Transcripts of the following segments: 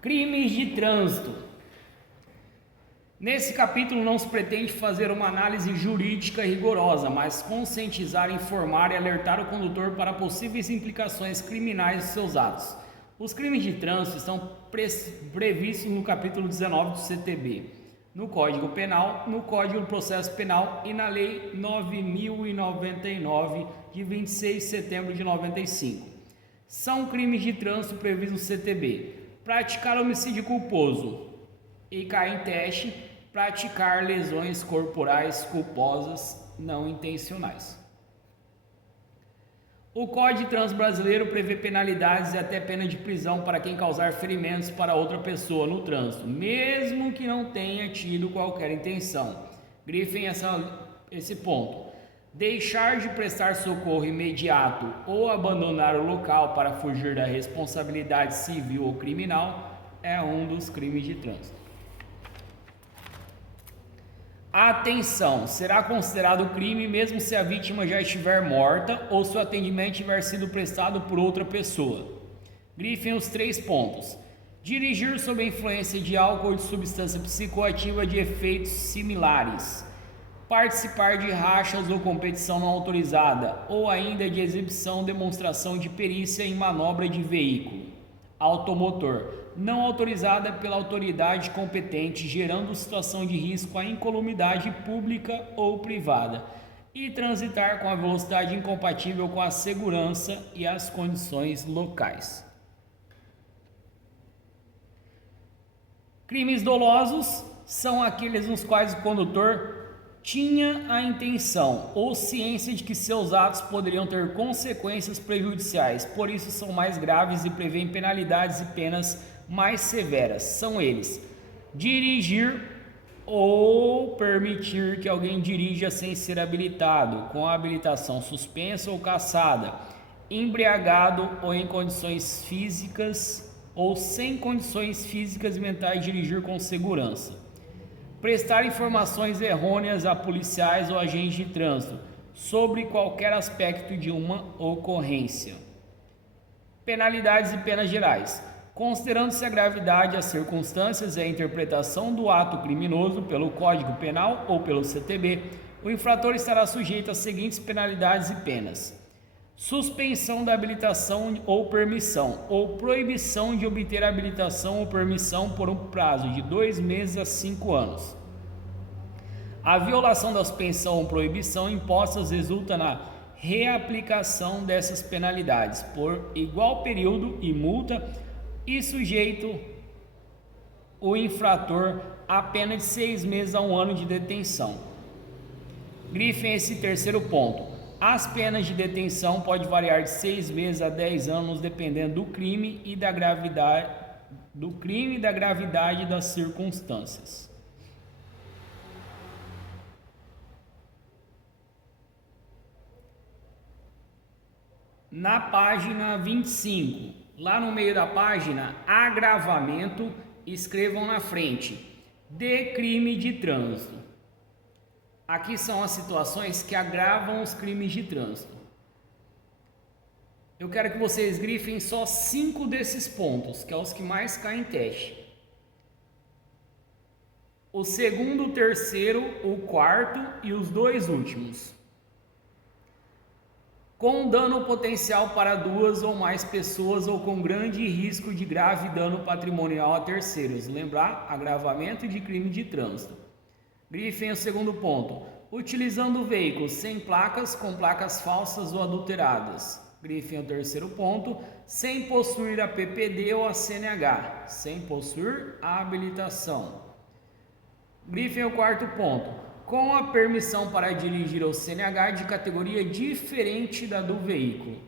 Crimes de trânsito. Nesse capítulo não se pretende fazer uma análise jurídica rigorosa, mas conscientizar, informar e alertar o condutor para possíveis implicações criminais de seus atos. Os crimes de trânsito estão previstos no capítulo 19 do CTB, no Código Penal, no Código do Processo Penal e na Lei 9.099, de 26 de setembro de 95. São crimes de trânsito previstos no CTB: praticar homicídio culposo e cair em teste, praticar lesões corporais culposas não intencionais. O Código de Trânsito brasileiro prevê penalidades e até pena de prisão para quem causar ferimentos para outra pessoa no trânsito, mesmo que não tenha tido qualquer intenção. Grifem esse ponto. Deixar de prestar socorro imediato ou abandonar o local para fugir da responsabilidade civil ou criminal é um dos crimes de trânsito. Atenção! Será considerado crime mesmo se a vítima já estiver morta ou se o atendimento tiver sido prestado por outra pessoa. Grifem os 3 pontos. Dirigir sob a influência de álcool ou de substância psicoativa de efeitos similares. Participar de rachas ou competição não autorizada, ou ainda de exibição ou demonstração de perícia em manobra de veículo automotor não autorizada pela autoridade competente, gerando situação de risco à incolumidade pública ou privada, e transitar com a velocidade incompatível com a segurança e as condições locais. Crimes dolosos são aqueles nos quais o condutor tinha a intenção ou ciência de que seus atos poderiam ter consequências prejudiciais, por isso são mais graves e prevêem penalidades e penas mais severas. São eles: dirigir ou permitir que alguém dirija sem ser habilitado, com a habilitação suspensa ou cassada, embriagado ou em condições físicas ou sem condições físicas e mentais de dirigir com segurança. Prestar informações errôneas a policiais ou agentes de trânsito sobre qualquer aspecto de uma ocorrência. Penalidades e penas gerais. Considerando-se a gravidade, as circunstâncias e a interpretação do ato criminoso pelo Código Penal ou pelo CTB, o infrator estará sujeito às seguintes penalidades e penas: suspensão da habilitação ou permissão, ou proibição de obter habilitação ou permissão por um prazo de 2 meses a 5 anos. A violação da suspensão ou proibição impostas resulta na reaplicação dessas penalidades por igual período e multa, e sujeito o infrator a pena de 6 meses a 1 ano de detenção. Grifem esse 3º ponto. As penas de detenção podem variar de 6 meses a 10 anos, dependendo do crime e da gravidade das circunstâncias. Na página 25, lá no meio da página, agravamento, escrevam na frente: de crime de trânsito. Aqui são as situações que agravam os crimes de trânsito. Eu quero que vocês grifem só 5 desses pontos, que é os que mais caem em teste. O 2º, o 3º, o 4º e os 2 últimos. Com dano potencial para 2 ou mais pessoas ou com grande risco de grave dano patrimonial a terceiros. Lembrar? Agravamento de crime de trânsito. Grifem o 2º ponto. Utilizando veículos sem placas, com placas falsas ou adulteradas. Grifem o 3º ponto. Sem possuir a PPD ou a CNH. Sem possuir a habilitação. Grifem o 4º ponto. Com a permissão para dirigir ou CNH de categoria diferente da do veículo.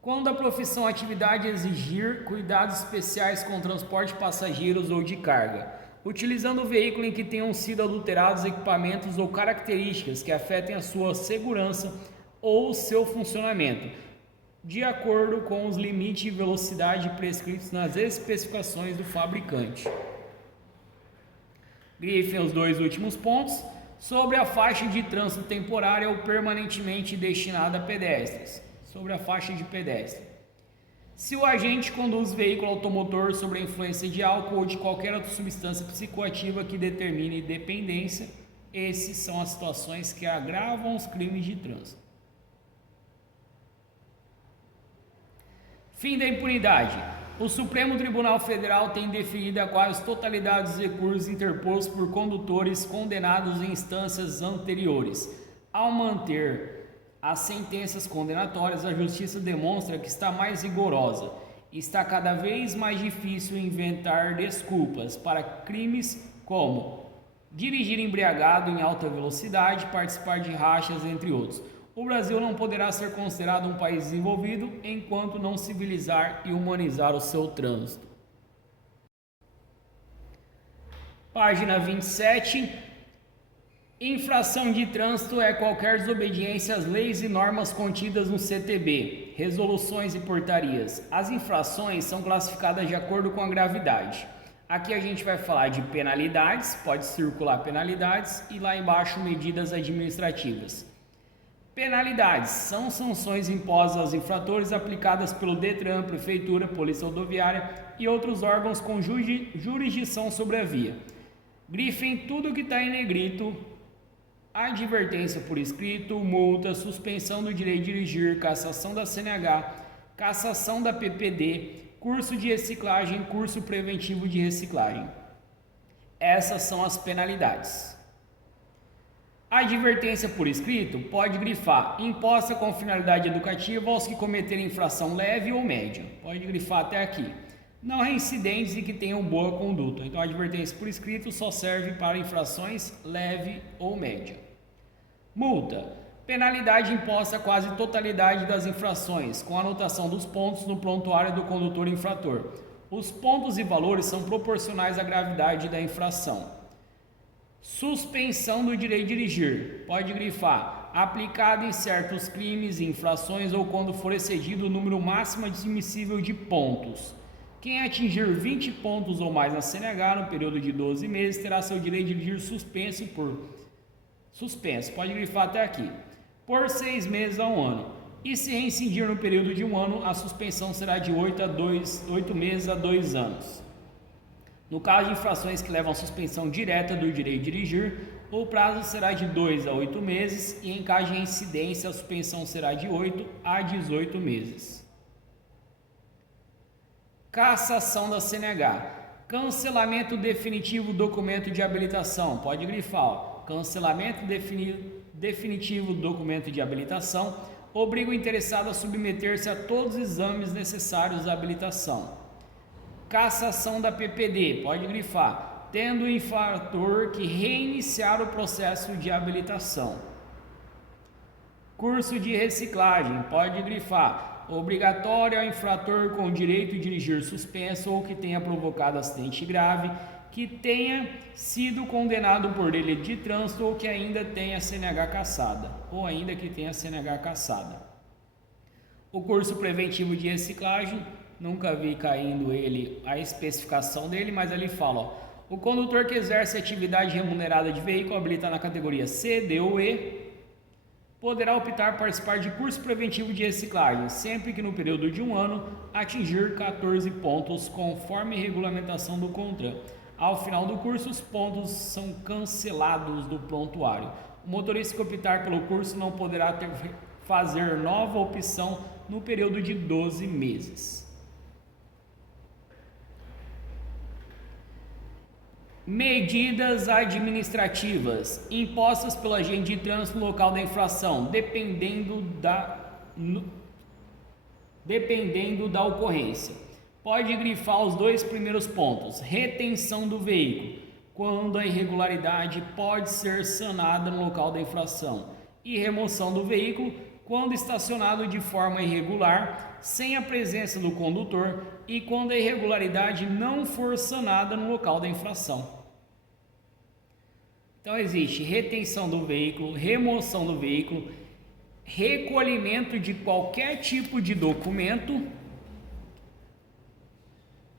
Quando a profissão ou atividade exigir cuidados especiais com transporte de passageiros ou de carga. Utilizando o veículo em que tenham sido adulterados equipamentos ou características que afetem a sua segurança ou o seu funcionamento, de acordo com os limites de velocidade prescritos nas especificações do fabricante. Grifem os 2 últimos pontos. Sobre a faixa de trânsito temporária ou permanentemente destinada a pedestres. Sobre a faixa de pedestre. Se o agente conduz veículo automotor sob a influência de álcool ou de qualquer outra substância psicoativa que determine dependência, essas são as situações que agravam os crimes de trânsito. Fim da impunidade. O Supremo Tribunal Federal tem definido a quase totalidade dos recursos interpostos por condutores condenados em instâncias anteriores. Ao manter as sentenças condenatórias, a Justiça demonstra que está mais rigorosa. Está cada vez mais difícil inventar desculpas para crimes como dirigir embriagado em alta velocidade, participar de rachas, entre outros. O Brasil não poderá ser considerado um país desenvolvido enquanto não civilizar e humanizar o seu trânsito. Página 27. Infração de trânsito é qualquer desobediência às leis e normas contidas no CTB, resoluções e portarias. As infrações são classificadas de acordo com a gravidade. Aqui a gente vai falar de penalidades, pode circular penalidades, e lá embaixo medidas administrativas. Penalidades são sanções impostas aos infratores aplicadas pelo Detran, Prefeitura, Polícia Rodoviária e outros órgãos com jurisdição sobre a via. Grifem tudo que está em negrito: advertência por escrito, multa, suspensão do direito de dirigir, cassação da CNH, cassação da PPD, curso de reciclagem, curso preventivo de reciclagem. Essas são as penalidades. A advertência por escrito pode grifar imposta com finalidade educativa aos que cometerem infração leve ou média. Pode grifar até aqui. Não reincidentes e que tenham boa conduta. Então, a advertência por escrito só serve para infrações leve ou média. Multa. Penalidade imposta a quase totalidade das infrações, com anotação dos pontos no prontuário do condutor infrator. Os pontos e valores são proporcionais à gravidade da infração. Suspensão do direito de dirigir. Pode grifar. Aplicada em certos crimes, infrações ou quando for excedido o número máximo admissível de pontos. Quem atingir 20 pontos ou mais na CNH no período de 12 meses terá seu direito de dirigir suspenso pode grifar até aqui, por 6 meses a 1 ano. E se reincidir no período de 1 ano, a suspensão será de 8 meses a 2 anos. No caso de infrações que levam à suspensão direta do direito de dirigir, o prazo será de 2 a 8 meses e em caso de reincidência, a suspensão será de 8 a 18 meses. Cassação da CNH. Cancelamento definitivo do documento de habilitação. Pode grifar, ó. Cancelamento definitivo do documento de habilitação obriga o interessado a submeter-se a todos os exames necessários à habilitação. Cassação da PPD, pode grifar, tendo o infrator que reiniciar o processo de habilitação. Curso de reciclagem, pode grifar, obrigatório ao infrator com direito de dirigir suspenso ou que tenha provocado acidente grave, que tenha sido condenado por delito de trânsito ou que ainda tenha CNH cassada, O curso preventivo de reciclagem, nunca vi caindo a especificação dele, mas ali fala, ó, o condutor que exerce atividade remunerada de veículo habilitado na categoria C, D ou E, poderá optar por participar de curso preventivo de reciclagem, sempre que no período de 1 ano atingir 14 pontos, conforme regulamentação do CONTRAN. Ao final do curso, os pontos são cancelados do prontuário. O motorista que optar pelo curso não poderá fazer nova opção no período de 12 meses. Medidas administrativas impostas pelo agente de trânsito no local da infração, dependendo da ocorrência. Pode grifar os 2 primeiros pontos. Retenção do veículo, quando a irregularidade pode ser sanada no local da infração. E remoção do veículo, quando estacionado de forma irregular, sem a presença do condutor e quando a irregularidade não for sanada no local da infração. Então existe retenção do veículo, remoção do veículo, recolhimento de qualquer tipo de documento,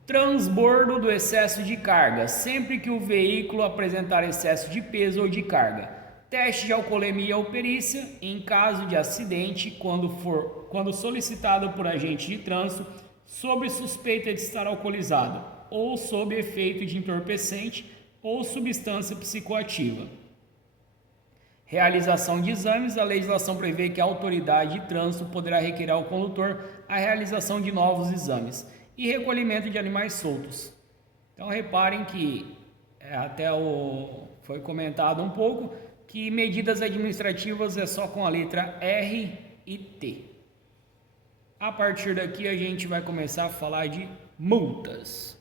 transbordo do excesso de carga, sempre que o veículo apresentar excesso de peso ou de carga. Teste de alcoolemia ou perícia, em caso de acidente, quando solicitado por agente de trânsito, sob suspeita de estar alcoolizado ou sob efeito de entorpecente ou substância psicoativa. Realização de exames. A legislação prevê que a autoridade de trânsito poderá requerer ao condutor a realização de novos exames e recolhimento de animais soltos. Então reparem que foi comentado um pouco que medidas administrativas é só com a letra R e T. A partir daqui a gente vai começar a falar de multas.